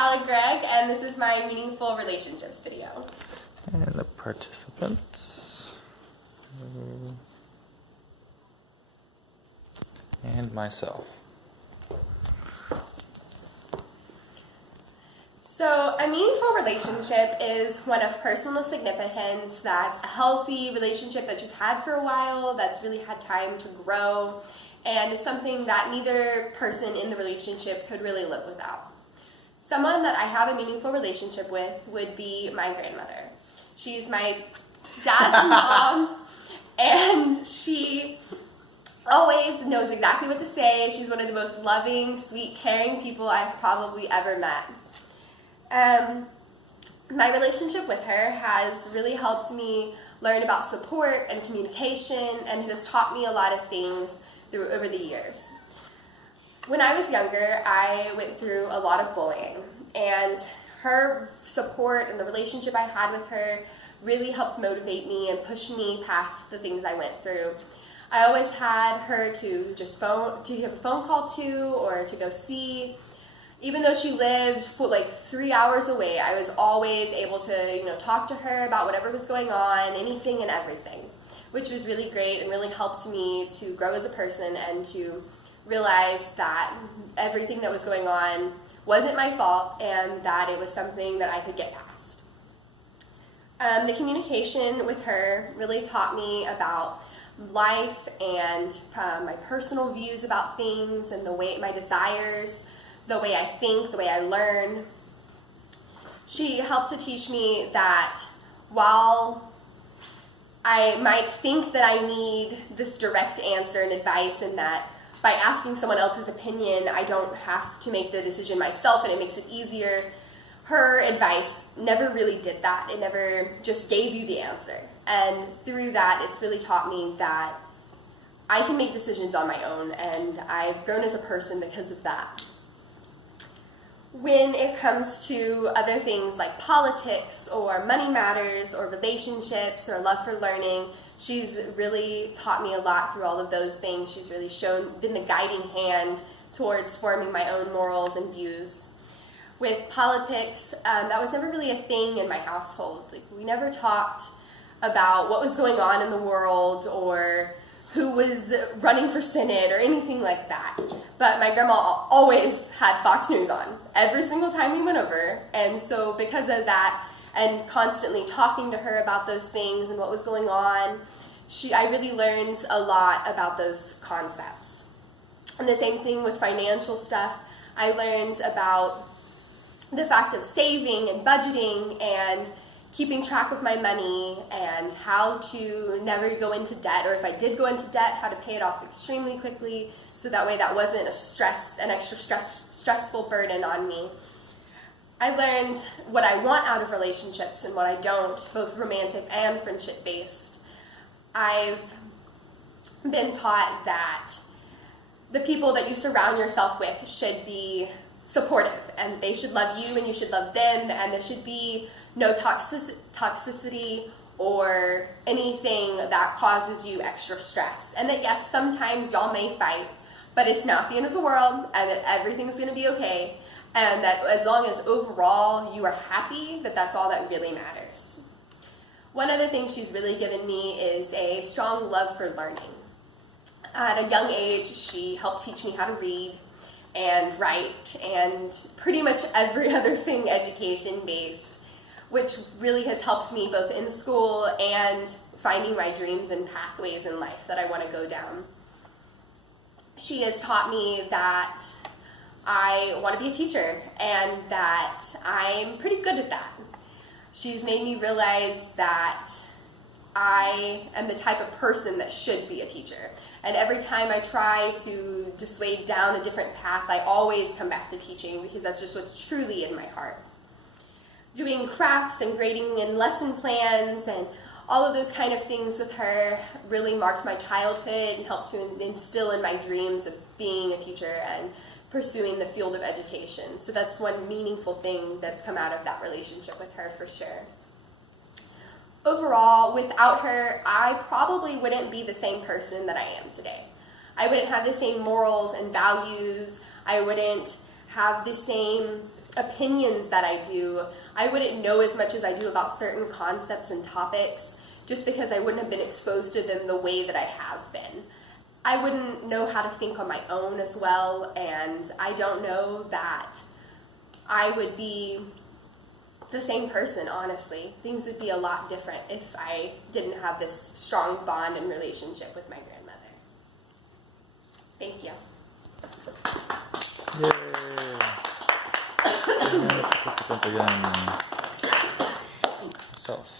Calla Gregg, and this is my Meaningful Relationships video. And the participants. And myself. So, a meaningful relationship is one of personal significance that's a healthy relationship that you've had for a while, that's really had time to grow, and is something that neither person in the relationship could really live without. Someone that I have a meaningful relationship with would be my grandmother. She's my dad's mom, and she always knows exactly what to say. She's one of the most loving, sweet, caring people I've probably ever met. My relationship with her has really helped me learn about support and communication, and it has taught me a lot of things over the years. When I was younger, I went through a lot of bullying, and her support and the relationship I had with her really helped motivate me and push me past the things I went through. I always had her to give a phone call to, or to go see. Even though she lived like 3 hours away, I was always able to, talk to her about whatever was going on, anything and everything, which was really great and really helped me to grow as a person and to realize that everything that was going on wasn't my fault and that it was something that I could get past. The communication with her really taught me about life and my personal views about things and my desires, the way I think, the way I learn. She helped to teach me that while I might think that I need this direct answer and advice, and that by asking someone else's opinion, I don't have to make the decision myself and it makes it easier, her advice never really did that. It never just gave you the answer. And through that, it's really taught me that I can make decisions on my own, and I've grown as a person because of that. When it comes to other things like politics or money matters or relationships or love for learning, she's really taught me a lot through all of those things. She's really been the guiding hand towards forming my own morals and views. With politics, that was never really a thing in my household. We never talked about what was going on in the world or who was running for Senate or anything like that. But my grandma always had Fox News on every single time we went over. And so because of that, and constantly talking to her about those things and what was going on, I really learned a lot about those concepts. And the same thing with financial stuff. I learned about the fact of saving and budgeting and keeping track of my money and how to never go into debt, or if I did go into debt, how to pay it off extremely quickly, so that way that wasn't an extra stressful burden on me. I learned what I want out of relationships and what I don't, both romantic and friendship-based. I've been taught that the people that you surround yourself with should be supportive, and they should love you and you should love them, and there should be no toxicity or anything that causes you extra stress. And that yes, sometimes y'all may fight, but it's not the end of the world, and that everything's going to be okay, and that as long as overall you are happy, that's all that really matters. One other thing she's really given me is a strong love for learning. At a young age, she helped teach me how to read and write and pretty much every other thing education-based, which really has helped me both in school and finding my dreams and pathways in life that I want to go down. She has taught me that I want to be a teacher and that I'm pretty good at that. She's made me realize that I am the type of person that should be a teacher. And every time I try to dissuade down a different path, I always come back to teaching, because that's just what's truly in my heart. Doing crafts and grading and lesson plans and all of those kind of things with her really marked my childhood and helped to instill in my dreams of being a teacher and pursuing the field of education. So that's one meaningful thing that's come out of that relationship with her for sure. Overall, without her, I probably wouldn't be the same person that I am today. I wouldn't have the same morals and values. I wouldn't have the same opinions that I do, I wouldn't know as much as I do about certain concepts and topics just because I wouldn't have been exposed to them the way that I have been. I wouldn't know how to think on my own as well, and I don't know that I would be the same person, honestly. Things would be a lot different if I didn't have this strong bond and relationship with my grandmother. Thank you. Yay! And the participant again. Self.